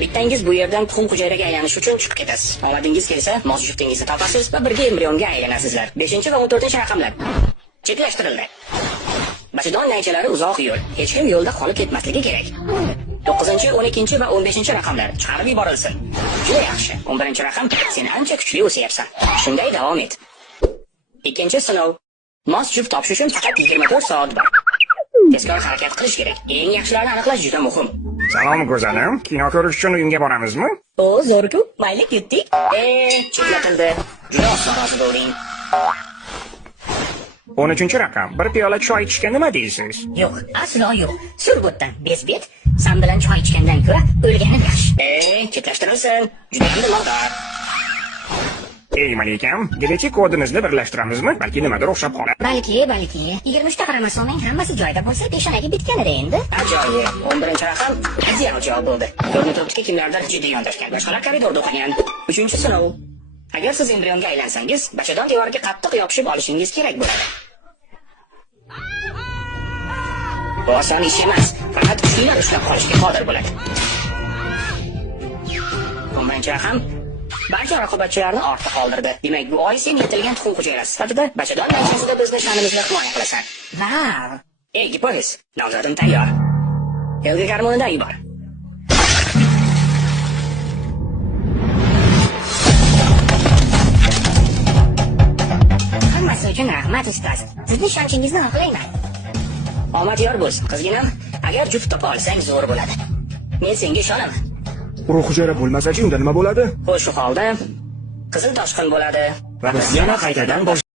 Bittangiz bu yerdan tuxum hujayraga aylanish uchun chiqib ketasiz. Omadingiz kelsa, mos juftingizni topasiz va birga embrionga aylanasizlar. 5 va 14-raqamlar cheklashtirildi. Bachadon naychalari uzoq yo'l. Hech kim yo'lda qolib ketmasligi kerak. 9, 12 va 15-raqamlar chiqarib yuborilsin. Juda yaxshi. 11-raqam, sen ancha kuchli o'syapsan. Shunday davom et. Ikkinchi sinov. Mos juft topish uchun faqat 24 soat bor. Tezkor harakat qilish kerak. Eng yaxshilarini aniqlash juda muhim. Salom go'zalim. Kino ko'rish uchun uyimga boramizmi? O, zo'r-ku. Mayli ketdik. Cheklatildi. Juda oson rozi bo'ling. 13-raqam. Bir piyola choy ichishga nima deysiz? Yo'q, aslo yo'q. Surbotdan bezbet, san bilan choy ichgandan ko'ra o'lganim yaxshi. Chetlashtirilsin. Juda ham dimog'dor. Ey malikam, genetik kodimizni birlashtiramizmi? Balki nimadir o'xshab qoladi. Balki. 23 ta xromosomaning hammasi joyida bo'lsa, peshonaga bitganida endi. Ajoyib. 11-raqam ideal javob bo'ldi. Ko'rinib turibdiki, kimlardir jiddiy yondashgan. Boshqalar koridorda o'qigan. 3-sinov. Agar siz embrionga aylansangiz, bachadon devoriga qattiq yopishib olishingiz kerak bo'ladi. Bu oson ish emas. Faqat kuchlilar ushlab qolishga qodir bo'ladi. 11-raqam barcha raqobatchilarni ortda qoldirdi. Demak, bu oy sen yetilgan tuxum hujayrasi sifatida bachadon naychasida bizni sha'nimizni himoya qilasan. Wow! Ey, gipolis, nomzoding tayyor. Elga garmonidan yubor. Hammasi uchun rahmat ustoz. Sizni ishonchingizni oqlayman. Omad yor bo'lsin, qizginam. Agar juft topa olsang zo'r bo'ladi. Men senga ishonaman. Urug' hujayra bo'lmasa-chi, unda nima bo'ladi? Shu holda qizil toshqin bo'ladi. Va biz yana qaytadan